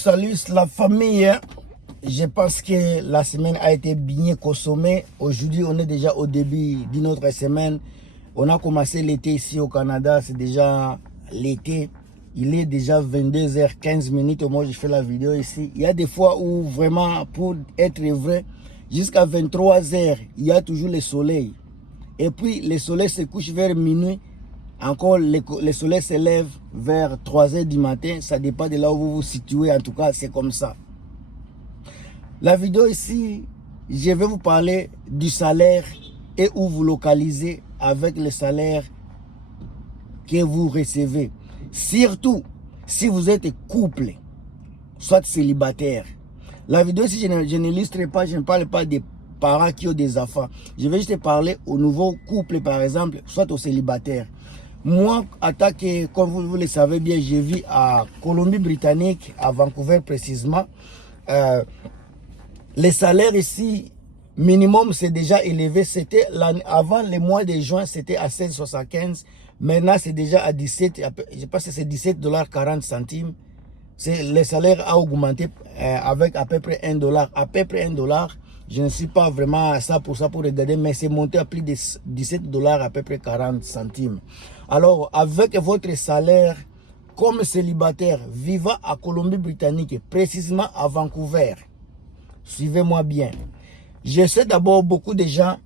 Salut la famille. Je pense que la semaine a été bien consommée. Aujourd'hui, on est déjà au début d'une autre semaine. On a commencé l'été ici au Canada. C'est déjà l'été. Il est déjà 22h15 au moment où je fais la vidéo ici. Il y a des fois où vraiment, pour être vrai, jusqu'à 23h, il y a toujours le soleil. Et puis, le soleil se couche vers minuit. Encore, le soleil se lève vers 3h du matin. Ça dépend de là où vous vous situez. En tout cas, c'est comme ça. La vidéo ici, je vais vous parler du salaire et où vous localisez avec le salaire que vous recevez. Surtout, si vous êtes couple, soit célibataire. La vidéo ici, je n'illustre pas, je ne parle pas des parents qui ont des enfants. Je vais juste parler aux nouveaux couples, par exemple, soit aux célibataires. Moi, en tant que, comme vous le savez bien, je vis à Colombie-Britannique, à Vancouver précisément. Les salaires ici, minimum, c'est déjà élevé. C'était avant le mois de juin, c'était à 16,75. Maintenant, c'est déjà à 17, je pense que c'est 17,40 $. Le salaire a augmenté avec à peu près $1. À peu près $1. Je ne suis pas vraiment à ça pour regarder, mais c'est monté à plus de 17 $ à peu près 40 centimes. Alors, avec votre salaire comme célibataire vivant à Colombie-Britannique, précisément à Vancouver, suivez-moi bien. Je sais d'abord, beaucoup de gens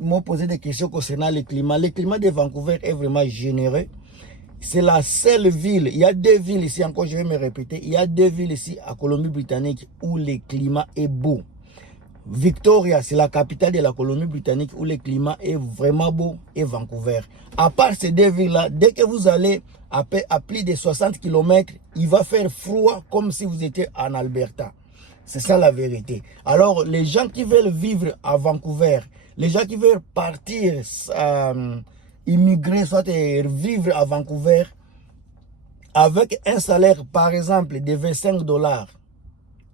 m'ont posé des questions concernant le climat. Le climat de Vancouver est vraiment généreux. C'est la seule ville, il y a deux villes ici, encore je vais me répéter, il y a deux villes ici à Colombie-Britannique où le climat est beau. Victoria, c'est la capitale de la Colombie-Britannique où le climat est vraiment beau, et Vancouver. À part ces deux villes-là, dès que vous allez à plus de 60 km, il va faire froid comme si vous étiez en Alberta. C'est ça la vérité. Alors, les gens qui veulent vivre à Vancouver, les gens qui veulent partir, immigrer, soit vivre à Vancouver, avec un salaire, par exemple, de 25 $,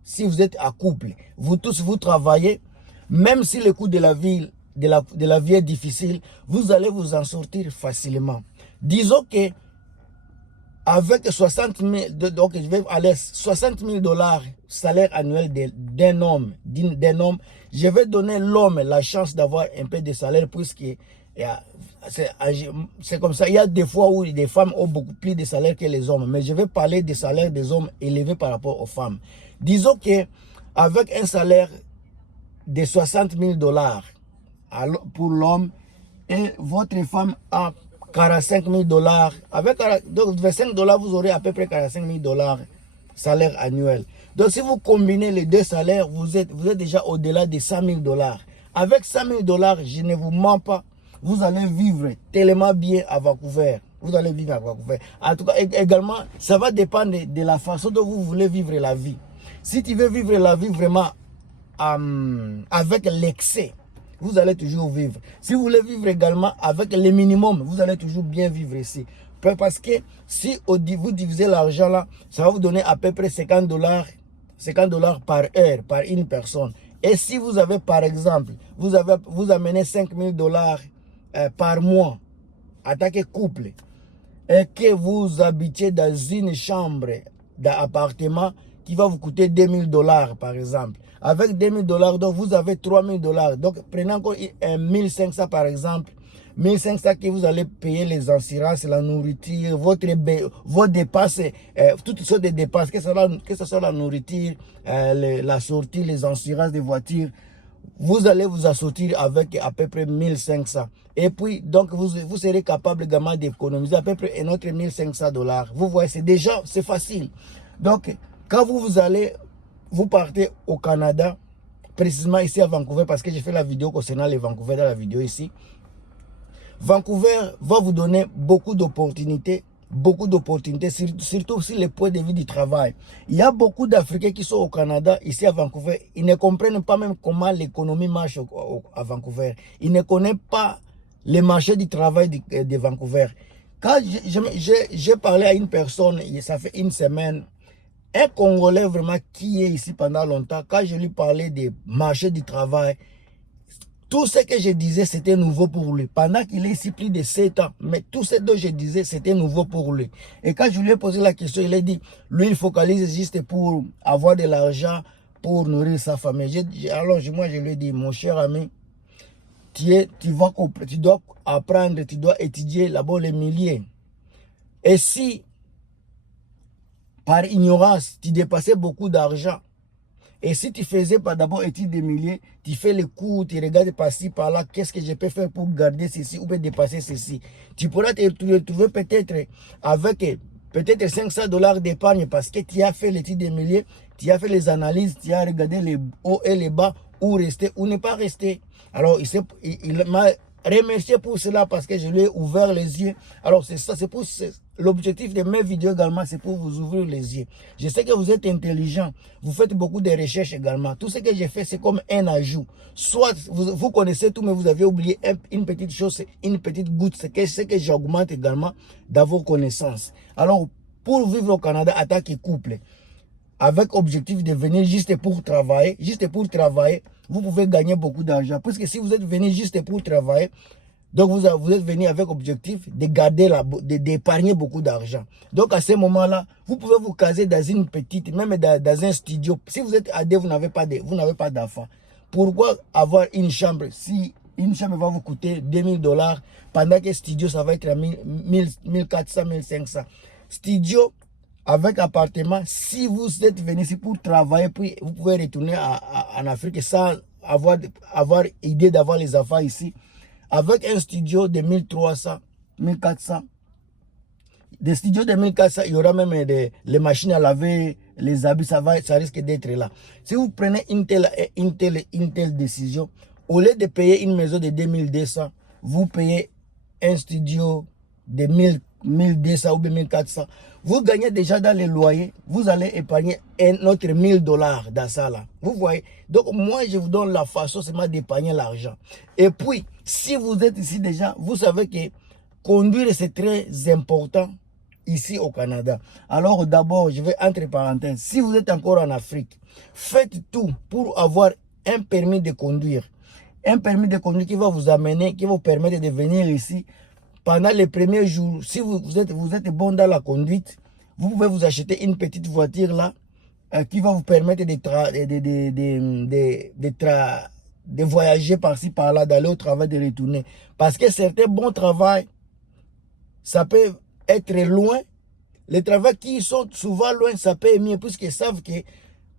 si vous êtes à couple, vous tous vous travaillez, même si le coût de la vie, est difficile, vous allez vous en sortir facilement. Disons que avec 60 000, donc je vais aller 60 000 $, salaire annuel d'un homme, je vais donner l'homme la chance d'avoir un peu de salaire, puisque c'est comme ça. Il y a des fois où les femmes ont beaucoup plus de salaire que les hommes, mais je vais parler des salaires des hommes élevés par rapport aux femmes. Disons que avec un salaire de 60 000 $ pour l'homme, et votre femme a 45 000 $. Avec donc 25 $, vous aurez à peu près 45 000 $ salaire annuel. Donc si vous combinez les deux salaires, vous êtes déjà au-delà de 100 000 $. Avec 100 000 $, je ne vous mens pas, vous allez vivre tellement bien à Vancouver. Vous allez vivre à Vancouver. En tout cas, également, ça va dépendre de la façon dont vous voulez vivre la vie. Si tu veux vivre la vie vraiment avec l'excès, vous allez toujours vivre. Si vous voulez vivre également avec le minimum, vous allez toujours bien vivre ici. Parce que si vous divisez l'argent là, ça va vous donner à peu près 50 $ par heure, par une personne. Et si vous avez, par exemple, vous amenez 5 000 $ par mois en tant que couple, et que vous habitez dans une chambre d'appartement qui va vous coûter 2 000 $ par exemple. Avec 2 000 $, donc vous avez 3 000 $. Donc prenez encore 1 500 par exemple. 1 500 que vous allez payer les assurances, la nourriture, vos dépenses, toutes sortes de dépenses, que ce soit la nourriture, la sortie, les assurances des voitures. Vous allez vous assortir avec à peu près 1 500. Et puis, donc, vous serez capable également d'économiser à peu près un autre 1 500 $. Vous voyez, c'est facile. Donc, quand vous partez au Canada, précisément ici à Vancouver, parce que j'ai fait la vidéo concernant les Vancouver dans la vidéo ici. Vancouver va vous donner beaucoup d'opportunités, surtout sur les points de vue du travail. Il y a beaucoup d'Africains qui sont au Canada, ici à Vancouver. Ils ne comprennent pas même comment l'économie marche à Vancouver. Ils ne connaissent pas le marché du travail de Vancouver. Quand j'ai parlé à une personne, ça fait une semaine, un Congolais vraiment qui est ici pendant longtemps, quand je lui parlais des marchés du travail, Tout ce que je disais, c'était nouveau pour lui. Pendant qu'il est ici plus de 7 ans, mais tout ce dont je disais, c'était nouveau pour lui. Et quand je lui ai posé la question, il a dit, lui, il focalise juste pour avoir de l'argent pour nourrir sa famille. Alors, moi, je lui ai dit, mon cher ami, tu dois apprendre, tu dois étudier là-bas les milliers. Et si, par ignorance, tu dépassais beaucoup d'argent, et si tu faisais pas d'abord études des milliers, tu fais les cours, tu regardes par-ci, par-là, qu'est-ce que je peux faire pour garder ceci ou peut dépasser ceci. Tu pourras te retrouver peut-être avec peut-être 500 dollars d'épargne parce que tu as fait l'étude des milliers, tu as fait les analyses, tu as regardé les hauts et les bas, où rester, ou ne pas rester. Alors, il m'a remercié pour cela parce que je lui ai ouvert les yeux. Alors, c'est ça, c'est pour l'objectif de mes vidéos également, c'est pour vous ouvrir les yeux. Je sais que vous êtes intelligent, vous faites beaucoup de recherches également. Tout ce que j'ai fait, c'est comme un ajout. Soit vous connaissez tout, mais vous avez oublié une petite chose, une petite goutte. C'est ce que j'augmente également dans vos connaissances. Alors, pour vivre au Canada, attaque et couple, avec objectif de venir juste pour travailler, vous pouvez gagner beaucoup d'argent. Parce que si vous êtes venu juste pour travailler, donc vous êtes venu avec objectif de garder d'épargner beaucoup d'argent. Donc à ce moment-là, vous pouvez vous caser dans une petite, même dans un studio. Si vous êtes à deux, vous n'avez pas d'enfant. Pourquoi avoir une chambre si une chambre va vous coûter 2000 dollars pendant que studio ça va être à 1400, 1500. Studio avec appartement, si vous êtes venu ici pour travailler, puis vous pouvez retourner en Afrique sans avoir idée d'avoir les enfants ici. Avec un studio de 1300, 1400, des studios de 1400, il y aura même les machines à laver, les habits, ça risque d'être là. Si vous prenez une telle décision, au lieu de payer une maison de 2200, vous payez un studio de 1200 ou 1400. Vous gagnez déjà dans les loyers, vous allez épargner un autre 1000 dollars dans ça là. Vous voyez? Donc moi, je vous donne la façon seulement d'épargner l'argent. Et puis, si vous êtes ici déjà, vous savez que conduire c'est très important ici au Canada. Alors d'abord, je vais entre parenthèses, si vous êtes encore en Afrique, faites tout pour avoir un permis de conduire. Un permis de conduire qui va vous amener, qui va vous permettre de venir ici. Pendant les premiers jours, si vous êtes bon dans la conduite, vous pouvez vous acheter une petite voiture là qui va vous permettre de voyager par-ci par-là, d'aller au travail, de retourner. Parce que certains bons travail, ça peut être loin. Les travaux qui sont souvent loin, ça peut être mieux puisqu'ils savent que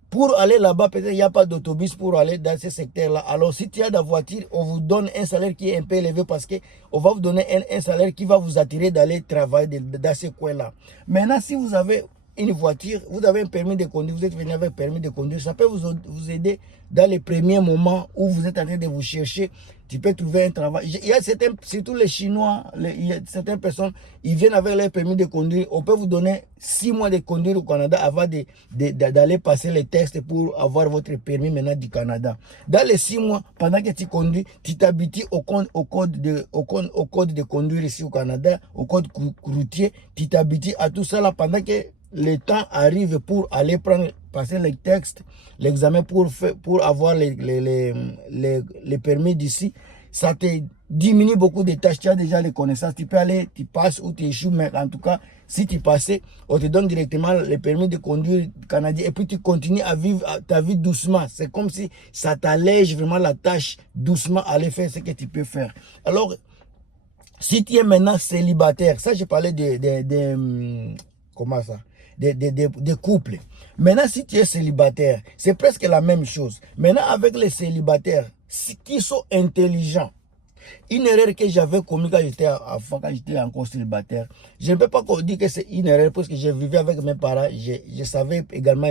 pour aller là-bas, peut-être il n'y a pas d'autobus pour aller dans ce secteur-là. Alors, si tu as de la voiture, on vous donne un salaire qui est un peu élevé parce qu'on va vous donner un salaire qui va vous attirer d'aller travailler dans ce coin-là. Maintenant, si vous avez une voiture, vous avez un permis de conduire, vous êtes venu avec un permis de conduire, ça peut vous aider dans les premiers moments où vous êtes en train de vous chercher. Tu peux trouver un travail. Il y a certains, surtout les Chinois, il y a certaines personnes, ils viennent avec leur permis de conduire. On peut vous donner 6 mois de conduire au Canada avant d'aller passer les tests pour avoir votre permis maintenant du Canada. Dans les 6 mois, pendant que tu conduis, tu t'habitues au code de conduire ici au Canada, au code routier. Tu t'habitues à tout ça là pendant que le temps arrive pour aller passer les textes, l'examen pour avoir les permis d'ici. Ça te diminue beaucoup de tâches. Tu as déjà les connaissances. Tu peux aller, tu passes ou tu échoues. Mais en tout cas, si tu passes, on te donne directement le permis de conduire canadien. Et puis tu continues à vivre ta vie doucement. C'est comme si ça t'allège vraiment la tâche doucement à aller faire ce que tu peux faire. Alors, si tu es maintenant célibataire, ça je parlais comment ça? Des couples. Maintenant, si tu es célibataire, c'est presque la même chose. Maintenant, avec les célibataires qui sont intelligents, une erreur que j'avais commise quand j'étais encore célibataire, je ne peux pas dire que c'est une erreur parce que je vivais avec mes parents, je savais également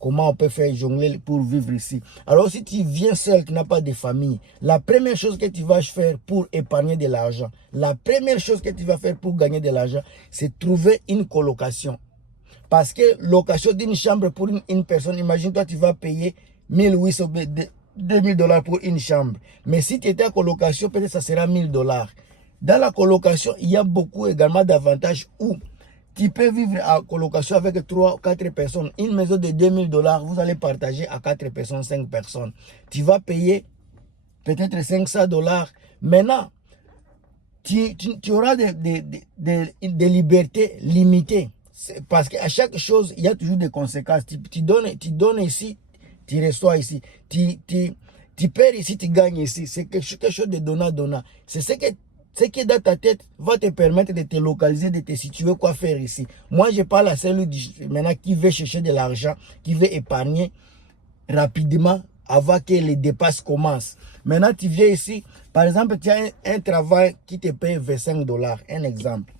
comment on peut faire jongler pour vivre ici. Alors si tu viens seul, tu n'as pas de famille, la première chose que tu vas faire pour épargner de l'argent, la première chose que tu vas faire pour gagner de l'argent, c'est trouver une colocation. Parce que location d'une chambre pour une personne, imagine-toi, tu vas payer 1800, 2000 dollars pour une chambre. Mais si tu étais en colocation, peut-être ça sera 1000 dollars. Dans la colocation, il y a beaucoup également d'avantages où tu peux vivre en colocation avec 3 ou 4 personnes. Une maison de 2000 dollars, vous allez partager à 4 personnes, 5 personnes. Tu vas payer peut-être 500 dollars. Maintenant, tu auras des libertés limitées. Parce qu'à chaque chose, il y a toujours des conséquences. Tu donnes ici, tu reçois ici. Tu perds ici, tu gagnes ici. C'est quelque chose de donnant-donnant. C'est ce qui est dans ta tête va te permettre de te localiser, de te situer, quoi faire ici. Moi, je parle à celui maintenant qui veut chercher de l'argent, qui veut épargner rapidement avant que les dépenses commencent. Maintenant, tu viens ici, par exemple, tu as un travail qui te paye 25 dollars, un exemple.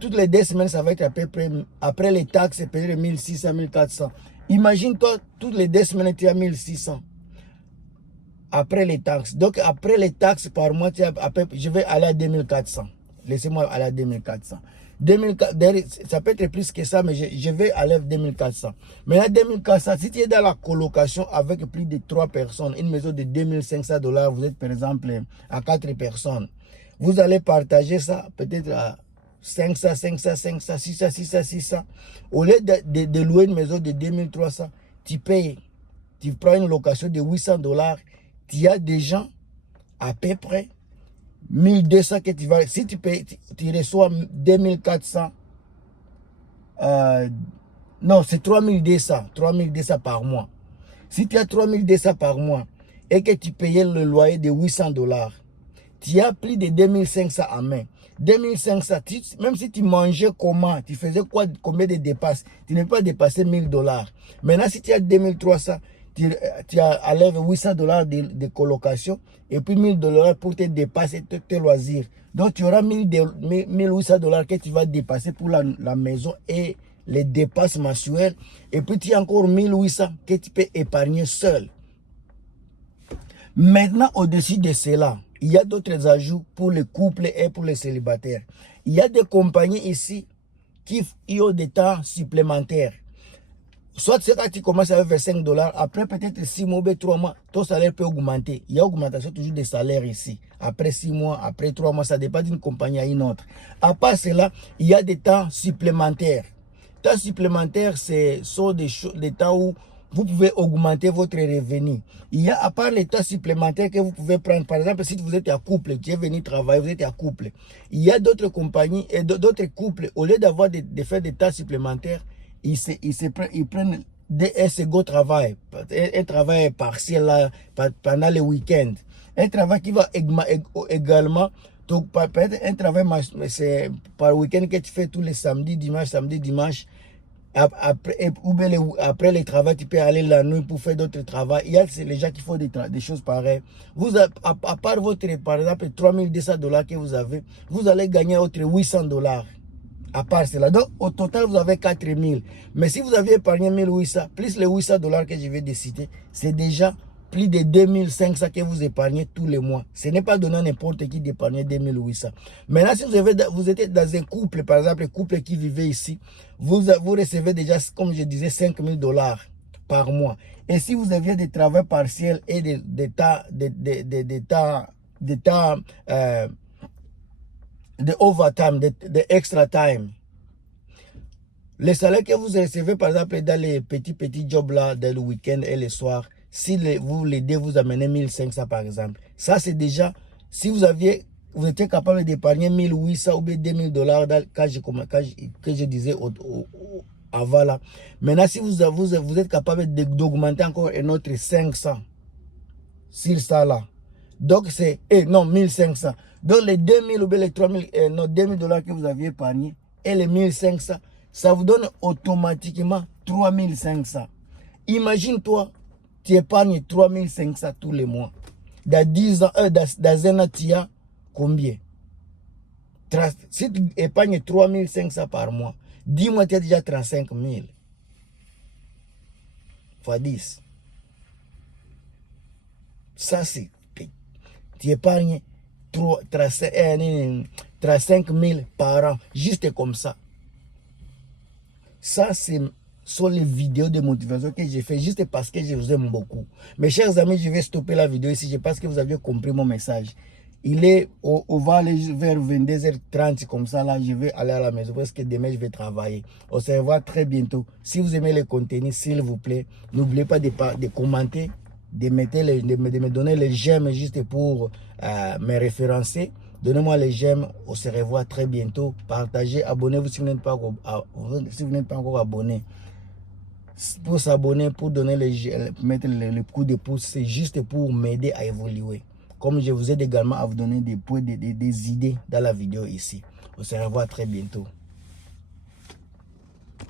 Toutes les 2 semaines, ça va être à peu près, après les taxes, c'est payé 1600, 1400. Imagine-toi, toutes les 2 semaines, tu as 1600. Après les taxes. Donc, après les taxes par mois, je vais aller à 2400. Laissez-moi aller à 2400. 2400, ça peut être plus que ça, mais je vais aller à 2400. Maintenant, 2400, si tu es dans la colocation avec plus de 3 personnes, une maison de 2500 dollars, vous êtes par exemple à 4 personnes. Vous allez partager ça peut-être à 500, 500, 500, 600, 600, 600. Au lieu de louer une maison de 2300, tu payes. Tu prends une location de 800 dollars. Il y a des gens à peu près 1200 que tu vas. Si tu payes, tu reçois 2400. Non, c'est 3200. 3200 par mois. Si tu as 3200 par mois et que tu payais le loyer de 800 dollars, tu as plus de 2500 à main. 2500, même si tu mangeais comment, tu faisais quoi, combien de dépenses, tu ne peux pas dépasser 1000 dollars. Maintenant, si tu as 2300, tu enlèves 800 dollars de colocation et puis 1000 dollars pour tes dépenses et tes loisirs. Donc, tu auras 1800 dollars que tu vas dépasser pour la maison et les dépenses mensuelles. Et puis, tu as encore 1800 que tu peux épargner seul. Maintenant, au-dessus de cela, il y a d'autres ajouts pour les couples et pour les célibataires. Il y a des compagnies ici qui ont des temps supplémentaires. Soit c'est quand tu commences avec 25 dollars, après peut-être 6 mois, 3 mois, ton salaire peut augmenter. Il y a augmentation toujours des salaires ici. Après 6 mois, après 3 mois, ça dépend d'une compagnie à une autre. À part cela, il y a des temps supplémentaires. Temps supplémentaires, ce sont des temps où vous pouvez augmenter votre revenu. Il y a, à part les temps supplémentaires que vous pouvez prendre, par exemple, si vous êtes en couple, tu es venu travailler, vous êtes en couple. Il y a d'autres compagnies et d'autres couples, au lieu d'avoir de faire des temps supplémentaires, ils prennent un second travail, un travail partiel là, pendant le week-end. Un travail qui va également, donc peut-être un travail par week-end que tu fais tous les samedis, dimanche. Après le travail, tu peux aller la nuit pour faire d'autres travaux. Il y a les gens qui font des choses pareilles. Vous, à part votre, par exemple, 3200 dollars que vous avez, vous allez gagner autre 800 dollars. À part cela. Donc, au total, vous avez 4000. Mais si vous aviez épargné 1800, plus les 800 dollars que je vais de citer, c'est déjà plus de 2500 que vous épargnez tous les mois. Ce n'est pas donné à n'importe qui d'épargner 2800. Maintenant, si vous êtes dans un couple, par exemple, un couple qui vivait ici, vous recevez déjà, comme je disais, 5000 dollars par mois. Et si vous aviez des travaux partiels et des overtime, de extra time, les salaires que vous recevez, par exemple, dans les petits jobs là, dans le week-end et le soir, si vous l'aidez, vous amenez 1500 par exemple. Ça, c'est déjà, si vous étiez capable d'épargner 1800 ou bien 2000 dollars que je disais avant là. Maintenant, si vous êtes capable d'augmenter encore un autre 500 sur ça là. Donc, c'est, non, 1500. Donc, les 2000 ou bien les 3000, non, 2000 dollars que vous aviez épargné et les 1500, ça vous donne automatiquement 3500. Imagine-toi, tu épargnes 3500 tous les mois. Dans 10 ans, dans un an, tu as combien? Si tu épargnes 3500 par mois, 10 mois, tu as déjà 35 000. Fois 10. Ça, c'est... Tu épargnes 35 000 par an, juste comme ça. Ça, c'est sur les vidéos de motivation que j'ai fait juste parce que je vous aime beaucoup. Mes chers amis, je vais stopper la vidéo ici. Je pense que vous avez compris mon message. On va aller vers 22h30 comme ça. Là, je vais aller à la maison parce que demain, je vais travailler. On se revoit très bientôt. Si vous aimez le contenu, s'il vous plaît, n'oubliez pas de commenter, de me donner les j'aime juste pour me référencer. Donnez-moi les j'aime. On se revoit très bientôt. Partagez, abonnez-vous si vous n'êtes pas encore abonné. Pour s'abonner, pour donner mettre le coup de pouce, c'est juste pour m'aider à évoluer. Comme je vous aide également à vous donner des idées dans la vidéo ici. On se revoit très bientôt.